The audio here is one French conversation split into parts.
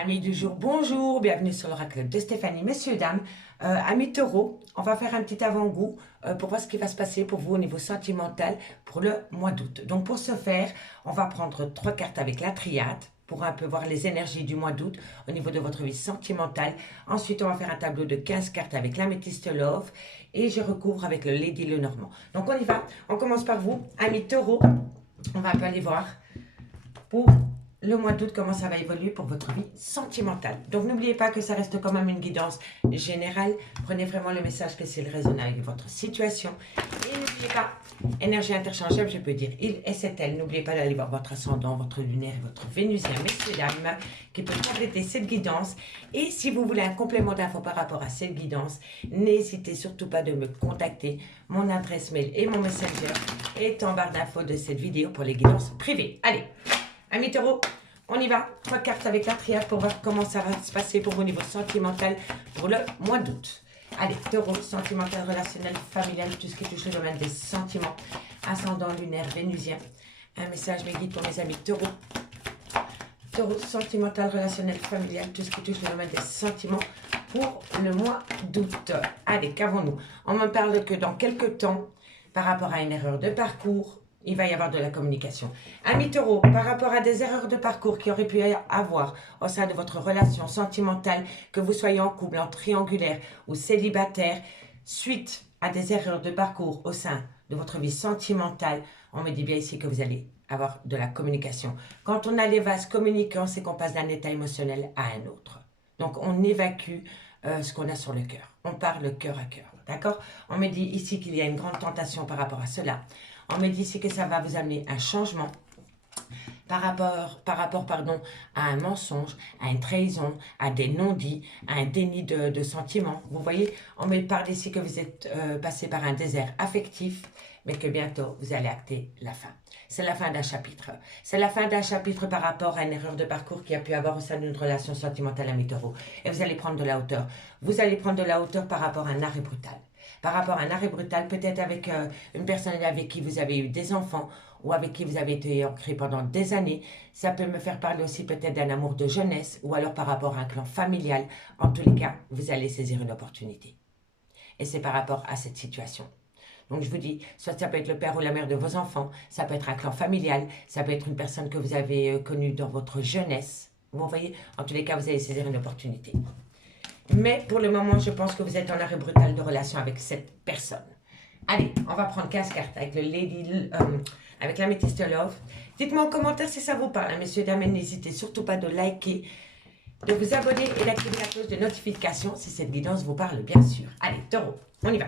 Amis du jour, bonjour, bienvenue sur l'oracle de Stéphanie. Messieurs, dames, amis taureaux, on va faire un petit avant-goût pour voir ce qui va se passer pour vous au niveau sentimental pour le mois d'août. Donc pour ce faire, on va prendre 3 cartes avec la triade pour un peu voir les énergies du mois d'août au niveau de votre vie sentimentale. Ensuite, on va faire un tableau de 15 cartes avec l'améthyste love et je recouvre avec le Lady Lenormand. Donc on y va, on commence par vous, amis taureaux. On va un peu aller voir pour le mois d'août, comment ça va évoluer pour votre vie sentimentale. Donc, n'oubliez pas que ça reste quand même une guidance générale. Prenez vraiment le message que c'est le résonne avec votre situation. Et n'oubliez pas, énergie interchangeable, je peux dire il et c'est elle. N'oubliez pas d'aller voir votre ascendant, votre lunaire et votre vénusien, messieurs, dames, qui peut compléter cette guidance. Et si vous voulez un complément d'infos par rapport à cette guidance, n'hésitez surtout pas de me contacter. Mon adresse mail et mon messenger est en barre d'infos de cette vidéo pour les guidances privées. Allez! Amis taureaux, on y va. 3 cartes avec la triade pour voir comment ça va se passer pour vos niveaux sentimental pour le mois d'août. Allez, taureau, sentimental, relationnel, familial, tout ce qui touche le domaine des sentiments. Ascendant, lunaire, vénusien. Un message me guide pour mes amis taureaux. Taureau, sentimental, relationnel, familial, tout ce qui touche le domaine des sentiments pour le mois d'août. Allez, qu'avons-nous? On me parle que dans quelques temps, par rapport à une erreur de parcours, il va y avoir de la communication. Amis taureaux, par rapport à des erreurs de parcours qui auraient pu avoir au sein de votre relation sentimentale, que vous soyez en couple, en triangulaire ou célibataire, suite à des erreurs de parcours au sein de votre vie sentimentale, on me dit bien ici que vous allez avoir de la communication. Quand on a les vases communicants, c'est qu'on passe d'un état émotionnel à un autre. Donc, on évacue ce qu'on a sur le cœur. On parle cœur à cœur, d'accord? On me dit ici qu'il y a une grande tentation par rapport à cela. On me dit ici que ça va vous amener un changement par rapport à un mensonge, à une trahison, à des non-dits, à un déni de sentiments. Vous voyez, on me parle ici que vous êtes passé par un désert affectif, mais que bientôt, vous allez acter la fin. C'est la fin d'un chapitre. C'est la fin d'un chapitre par rapport à une erreur de parcours qui a pu avoir au sein d'une relation sentimentale amis taureaux. Et vous allez prendre de la hauteur. Vous allez prendre de la hauteur par rapport à un arrêt brutal. Par rapport à un arrêt brutal, peut-être avec une personne avec qui vous avez eu des enfants ou avec qui vous avez été ancré pendant des années. Ça peut me faire parler aussi peut-être d'un amour de jeunesse ou alors par rapport à un clan familial. En tous les cas, vous allez saisir une opportunité. Et c'est par rapport à cette situation. Donc je vous dis, soit ça peut être le père ou la mère de vos enfants, ça peut être un clan familial, ça peut être une personne que vous avez connue dans votre jeunesse. Vous voyez, en tous les cas, vous allez saisir une opportunité. Mais pour le moment, je pense que vous êtes en arrêt brutal de relation avec cette personne. Allez, on va prendre 15 cartes avec le Lady, avec l'améthyste love. Dites-moi en commentaire si ça vous parle, hein, messieurs, dames, n'hésitez surtout pas de liker, de vous abonner et d'activer la cloche de notification si cette guidance vous parle, bien sûr. Allez, taureau, on y va.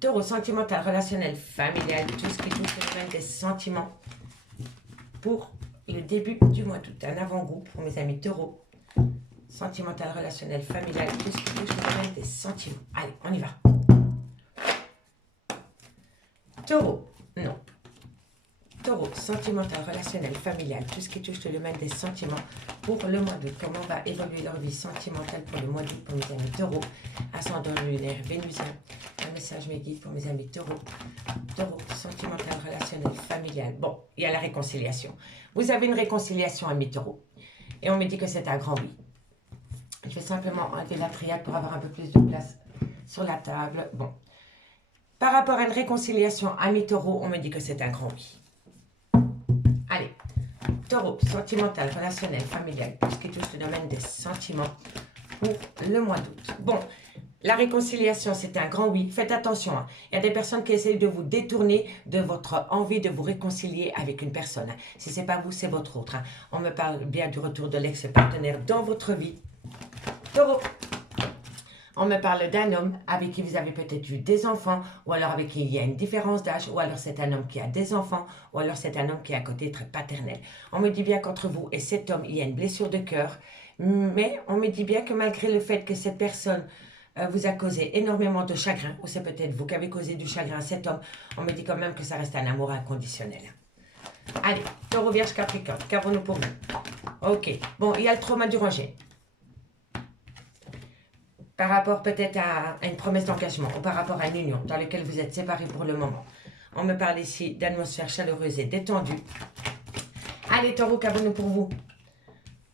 Taureau, sentimental, relationnel, familial, tout ce qui touche le domaine des sentiments pour le début du mois d'août. Un avant-goût pour mes amis taureaux. Sentimental, relationnel, familial, tout ce qui touche le domaine des sentiments. Allez, on y va. Taureau, non. Taureau, sentimental, relationnel, familial, tout ce qui touche le domaine des sentiments pour le mois d'août. Comment va évoluer leur vie sentimentale pour le mois d'août pour mes amis taureaux. Ascendant lunaire, vénusien. Un message me guide pour mes amis taureaux. Taureau, sentimental, relationnel, familial. Bon, il y a la réconciliation. Vous avez une réconciliation, amis taureaux. Et on me dit que c'est un grand oui. Je vais simplement enlever la triade pour avoir un peu plus de place sur la table. Bon. Par rapport à une réconciliation, amis taureaux, on me dit que c'est un grand oui. Allez. Taureau, sentimental, relationnel, familial, tout ce qui touche le domaine des sentiments pour le mois d'août. Bon, la réconciliation, c'est un grand oui. Faites attention. Hein. Il y a des personnes qui essayent de vous détourner de votre envie de vous réconcilier avec une personne. Hein. Si ce n'est pas vous, c'est votre autre. Hein. On me parle bien du retour de l'ex-partenaire dans votre vie. Taureau, on me parle d'un homme avec qui vous avez peut-être eu des enfants, ou alors avec qui il y a une différence d'âge, ou alors c'est un homme qui a des enfants, ou alors c'est un homme qui est à côté très paternel. On me dit bien qu'entre vous et cet homme, il y a une blessure de cœur, mais on me dit bien que malgré le fait que cette personne vous a causé énormément de chagrin, ou c'est peut-être vous qui avez causé du chagrin à cet homme, on me dit quand même que ça reste un amour inconditionnel. Allez, Taureau, Vierge, Capricorne, qu'avons-nous pour vous? Ok, bon, il y a le trauma du rejet. Par rapport peut-être à une promesse d'engagement ou par rapport à une union dans laquelle vous êtes séparés pour le moment. On me parle ici d'atmosphère chaleureuse et détendue. Allez, Taureau, qu'avons-nous pour vous?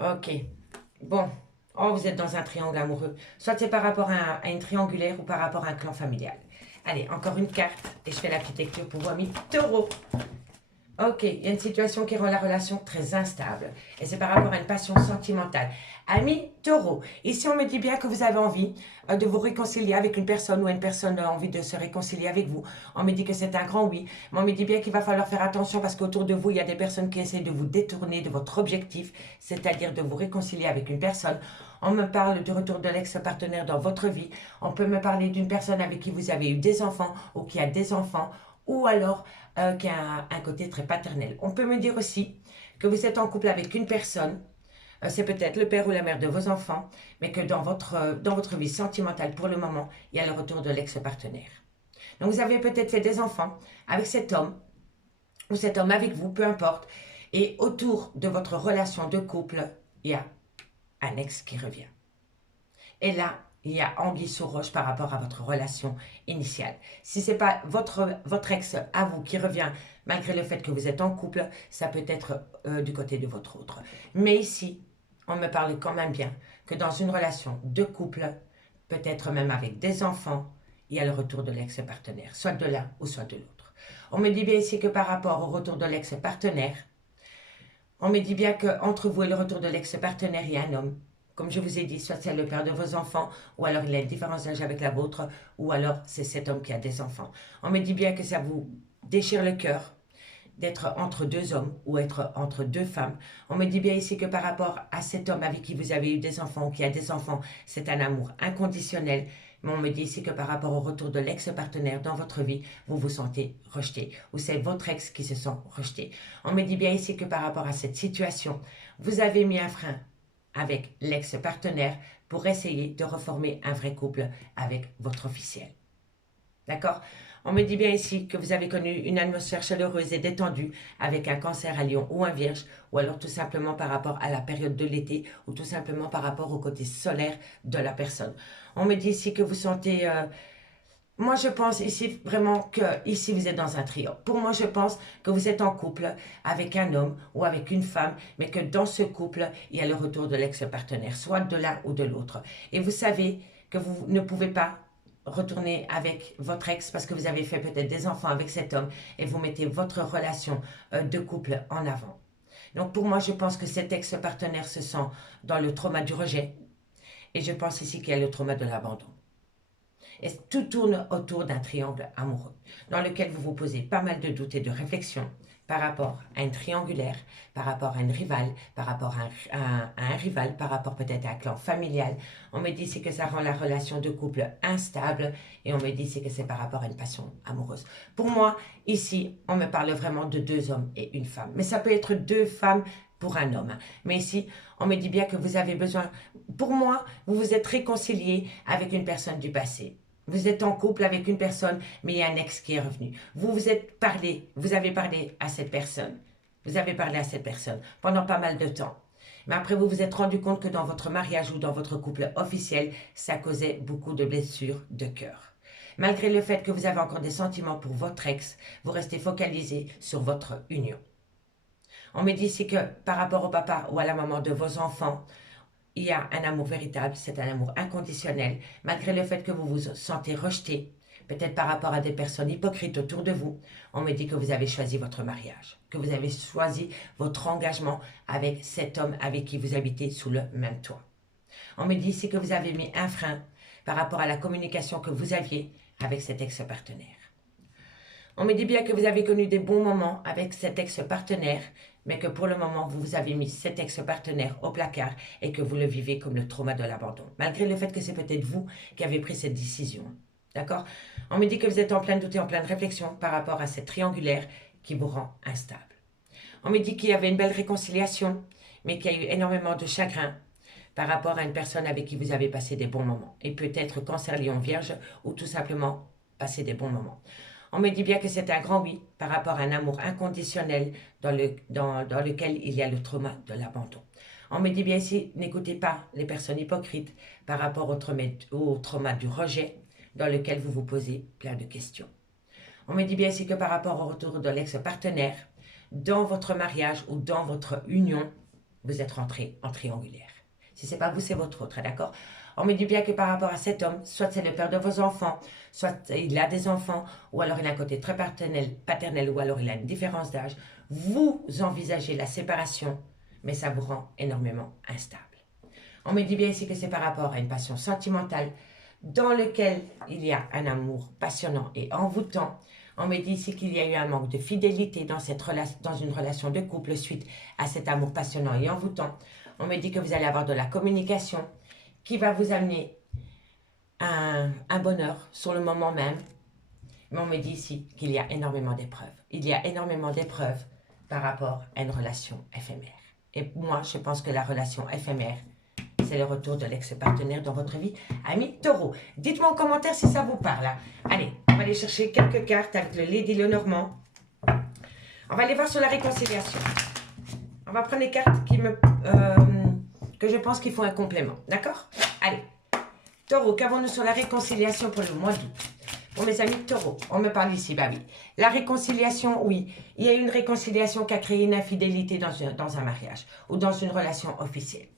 Ok. Bon. Oh, vous êtes dans un triangle amoureux. Soit c'est par rapport à une triangulaire ou par rapport à un clan familial. Allez, encore une carte et je fais la petite lecture pour vous, amis taureaux. Ok, il y a une situation qui rend la relation très instable. Et c'est par rapport à une passion sentimentale. Ami taureau, ici on me dit bien que vous avez envie de vous réconcilier avec une personne ou une personne a envie de se réconcilier avec vous. On me dit que c'est un grand oui. Mais on me dit bien qu'il va falloir faire attention parce qu'autour de vous, il y a des personnes qui essaient de vous détourner de votre objectif, c'est-à-dire de vous réconcilier avec une personne. On me parle du retour de l'ex-partenaire dans votre vie. On peut me parler d'une personne avec qui vous avez eu des enfants ou qui a des enfants ou alors qui a un côté très paternel. On peut me dire aussi que vous êtes en couple avec une personne, c'est peut-être le père ou la mère de vos enfants, mais que dans votre vie sentimentale, pour le moment, il y a le retour de l'ex-partenaire. Donc vous avez peut-être fait des enfants avec cet homme, ou cet homme avec vous, peu importe, et autour de votre relation de couple, il y a un ex qui revient. Et là, il y a anguille sous roche par rapport à votre relation initiale. Si ce n'est pas votre ex à vous qui revient, malgré le fait que vous êtes en couple, ça peut être du côté de votre autre. Mais ici, on me parle quand même bien que dans une relation de couple, peut-être même avec des enfants, il y a le retour de l'ex-partenaire, soit de l'un ou soit de l'autre. On me dit bien ici que par rapport au retour de l'ex-partenaire, on me dit bien qu'entre vous et le retour de l'ex-partenaire, il y a un homme. Comme je vous ai dit, soit c'est le père de vos enfants, ou alors il a une différence d'âge avec la vôtre, ou alors c'est cet homme qui a des enfants. On me dit bien que ça vous déchire le cœur d'être entre deux hommes ou être entre deux femmes. On me dit bien ici que par rapport à cet homme avec qui vous avez eu des enfants ou qui a des enfants, c'est un amour inconditionnel. Mais on me dit ici que par rapport au retour de l'ex-partenaire dans votre vie, vous vous sentez rejeté ou c'est votre ex qui se sent rejeté. On me dit bien ici que par rapport à cette situation, vous avez mis un frein avec l'ex-partenaire pour essayer de reformer un vrai couple avec votre officiel. D'accord? On me dit bien ici que vous avez connu une atmosphère chaleureuse et détendue avec un cancer à Lion ou un vierge, ou alors tout simplement par rapport à la période de l'été, ou tout simplement par rapport au côté solaire de la personne. On me dit ici que vous sentez... moi, je pense ici vraiment que ici vous êtes dans un trio. Pour moi, je pense que vous êtes en couple avec un homme ou avec une femme, mais que dans ce couple, il y a le retour de l'ex-partenaire, soit de l'un ou de l'autre. Et vous savez que vous ne pouvez pas retourner avec votre ex parce que vous avez fait peut-être des enfants avec cet homme et vous mettez votre relation de couple en avant. Donc pour moi, je pense que cet ex-partenaire se sent dans le trauma du rejet et je pense ici qu'il y a le trauma de l'abandon. Et tout tourne autour d'un triangle amoureux dans lequel vous vous posez pas mal de doutes et de réflexions par rapport à une triangulaire, par rapport à une rivale, par rapport à un rival, par rapport peut-être à un clan familial. On me dit c'est que ça rend la relation de couple instable et on me dit c'est que c'est par rapport à une passion amoureuse. Pour moi, ici, on me parle vraiment de deux hommes et une femme. Mais ça peut être deux femmes pour un homme. Mais ici, on me dit bien que vous avez besoin... Pour moi, vous vous êtes réconcilié avec une personne du passé. Vous êtes en couple avec une personne, mais il y a un ex qui est revenu. Vous avez parlé à cette personne. Vous avez parlé à cette personne pendant pas mal de temps. Mais après, vous vous êtes rendu compte que dans votre mariage ou dans votre couple officiel, ça causait beaucoup de blessures de cœur. Malgré le fait que vous avez encore des sentiments pour votre ex, vous restez focalisé sur votre union. On me dit ici que par rapport au papa ou à la maman de vos enfants, il y a un amour véritable, c'est un amour inconditionnel, malgré le fait que vous vous sentez rejeté, peut-être par rapport à des personnes hypocrites autour de vous. On me dit que vous avez choisi votre mariage, que vous avez choisi votre engagement avec cet homme avec qui vous habitez sous le même toit. On me dit ici que vous avez mis un frein par rapport à la communication que vous aviez avec cet ex-partenaire. On me dit bien que vous avez connu des bons moments avec cet ex-partenaire, mais que pour le moment, vous avez mis cet ex-partenaire au placard et que vous le vivez comme le trauma de l'abandon, malgré le fait que c'est peut-être vous qui avez pris cette décision. D'accord? On me dit que vous êtes en plein doute et en pleine réflexion par rapport à cette triangulaire qui vous rend instable. On me dit qu'il y avait une belle réconciliation, mais qu'il y a eu énormément de chagrin par rapport à une personne avec qui vous avez passé des bons moments. Et peut-être cancer, lion, vierge, ou tout simplement passer des bons moments. On me dit bien que c'est un grand oui par rapport à un amour inconditionnel dans lequel il y a le trauma de l'abandon. On me dit bien ici, n'écoutez pas les personnes hypocrites par rapport au trauma du rejet dans lequel vous vous posez plein de questions. On me dit bien ici que par rapport au retour de l'ex-partenaire, dans votre mariage ou dans votre union, vous êtes rentré en triangulaire. Si ce n'est pas vous, c'est votre autre, d'accord? On me dit bien que par rapport à cet homme, soit c'est le père de vos enfants, soit il a des enfants, ou alors il a un côté très paternel, ou alors il a une différence d'âge. Vous envisagez la séparation, mais ça vous rend énormément instable. On me dit bien ici que c'est par rapport à une passion sentimentale dans lequel il y a un amour passionnant et envoûtant. On me dit ici qu'il y a eu un manque de fidélité dans une relation de couple suite à cet amour passionnant et envoûtant. On me dit que vous allez avoir de la communication qui va vous amener un bonheur sur le moment même. Mais on me dit ici qu'il y a énormément d'épreuves. Il y a énormément d'épreuves par rapport à une relation éphémère. Et moi, je pense que la relation éphémère, c'est le retour de l'ex-partenaire dans votre vie. Amis Taureau, dites-moi en commentaire si ça vous parle. Allez, on va aller chercher quelques cartes avec le Lady Lenormand. On va aller voir sur la réconciliation. On va prendre les cartes que je pense qu'il faut un complément. D'accord? Allez. Taureau, qu'avons-nous sur la réconciliation pour le mois d'août? Pour mes amis Taureau, on me parle ici, bah oui. La réconciliation, oui. Il y a une réconciliation qui a créé une infidélité dans un mariage ou dans une relation officielle.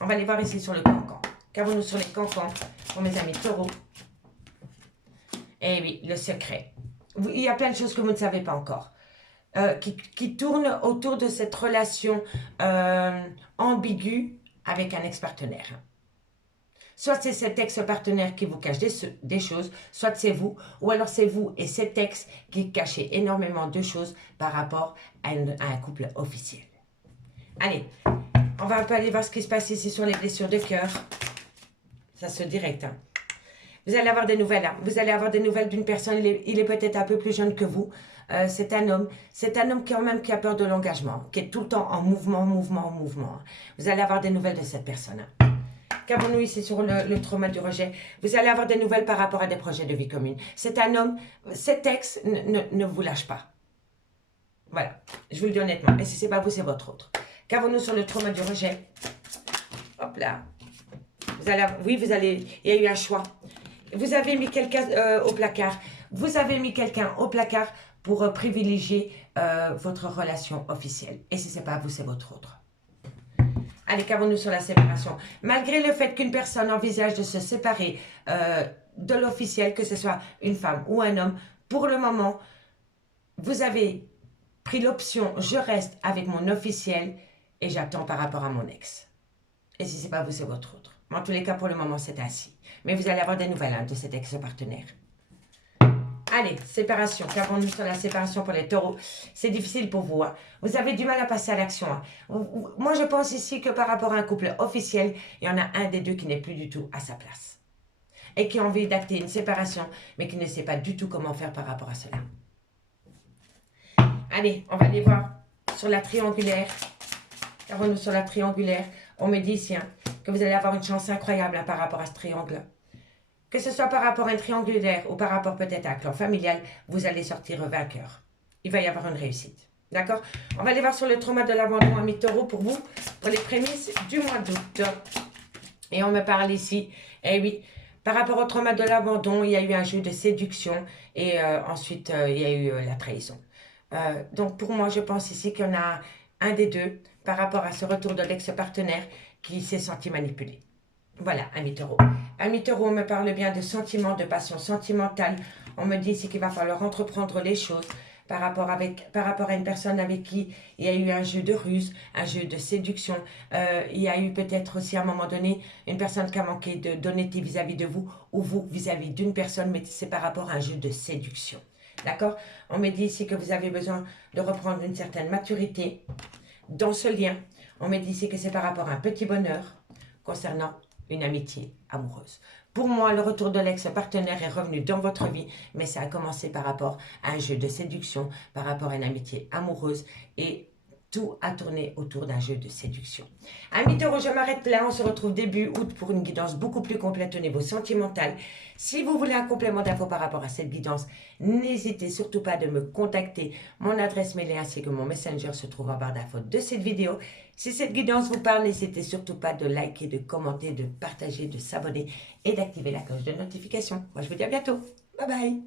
On va aller voir ici sur le cancan. Qu'avons-nous sur les cancans pour mes amis Taureau? Eh oui, le secret. Il y a plein de choses que vous ne savez pas encore. Qui tournent autour de cette relation ambiguë avec un ex-partenaire. Soit c'est cet ex-partenaire qui vous cache des choses, soit c'est vous, ou alors c'est vous et cet ex qui cachez énormément de choses par rapport à un couple officiel. Allez, on va un peu aller voir ce qui se passe ici sur les blessures de cœur. Ça se direct. Hein. Vous allez avoir des nouvelles. Hein. Vous allez avoir des nouvelles d'une personne, il est peut-être un peu plus jeune que vous. C'est un homme quand même qui a peur de l'engagement, qui est tout le temps en mouvement. Vous allez avoir des nouvelles de cette personne. Hein. Qu'avons-nous ici sur le trauma du rejet? Vous allez avoir des nouvelles par rapport à des projets de vie commune. C'est un homme, cet ex ne vous lâche pas. Voilà, je vous le dis honnêtement. Et si ce n'est pas vous, c'est votre autre. Qu'avons-nous sur le trauma du rejet? Hop là. Il y a eu un choix. Vous avez mis quelqu'un au placard. Vous avez mis quelqu'un au placard pour privilégier votre relation officielle. Et si ce n'est pas vous, c'est votre autre. Allez, qu'avons-nous sur la séparation? Malgré le fait qu'une personne envisage de se séparer de l'officiel, que ce soit une femme ou un homme, pour le moment, vous avez pris l'option « je reste avec mon officiel et j'attends par rapport à mon ex ». Et si ce n'est pas vous, c'est votre autre. En tous les cas, pour le moment, c'est ainsi. Mais vous allez avoir des nouvelles de cet ex-partenaire. Allez, séparation. Qu'avons-nous sur la séparation pour les taureaux? C'est difficile pour vous. Hein. Vous avez du mal à passer à l'action. Hein. Moi, je pense ici que par rapport à un couple officiel, il y en a un des deux qui n'est plus du tout à sa place. Et qui a envie d'acter une séparation, mais qui ne sait pas du tout comment faire par rapport à cela. Allez, on va aller voir sur la triangulaire. Qu'avons-nous sur la triangulaire? On me dit ici hein, que vous allez avoir une chance incroyable hein, par rapport à ce triangle. Que ce soit par rapport à un triangulaire ou par rapport peut-être à un clan familial, vous allez sortir vainqueur. Il va y avoir une réussite. D'accord? On va aller voir sur le trauma de l'abandon à mi-taureau pour vous, pour les prémices du mois d'août. Et on me parle ici, eh oui, par rapport au trauma de l'abandon, il y a eu un jeu de séduction et ensuite il y a eu la trahison. Donc pour moi, je pense ici qu'il y en a un des deux par rapport à ce retour de l'ex-partenaire qui s'est senti manipulé. Voilà, ami taureau. Ami taureau, on me parle bien de sentiments, de passion sentimentale. On me dit ici qu'il va falloir entreprendre les choses par rapport à une personne avec qui il y a eu un jeu de ruse, un jeu de séduction. Il y a eu peut-être aussi à un moment donné une personne qui a manqué d'honnêteté vis-à-vis de vous ou vous vis-à-vis d'une personne, mais c'est par rapport à un jeu de séduction. D'accord? On me dit ici que vous avez besoin de reprendre une certaine maturité dans ce lien. On me dit ici que c'est par rapport à un petit bonheur concernant une amitié amoureuse. Pour moi, le retour de l'ex-partenaire est revenu dans votre vie, mais ça a commencé par rapport à un jeu de séduction, par rapport à une amitié amoureuse et tout a tourné autour d'un jeu de séduction. Amis taureaux, je m'arrête là. On se retrouve début août pour une guidance beaucoup plus complète au niveau sentimental. Si vous voulez un complément d'infos par rapport à cette guidance, n'hésitez surtout pas de me contacter. Mon adresse mail ainsi que mon messenger se trouve en barre d'infos de cette vidéo. Si cette guidance vous parle, n'hésitez surtout pas de liker, de commenter, de partager, de s'abonner et d'activer la cloche de notification. Moi, je vous dis à bientôt. Bye bye.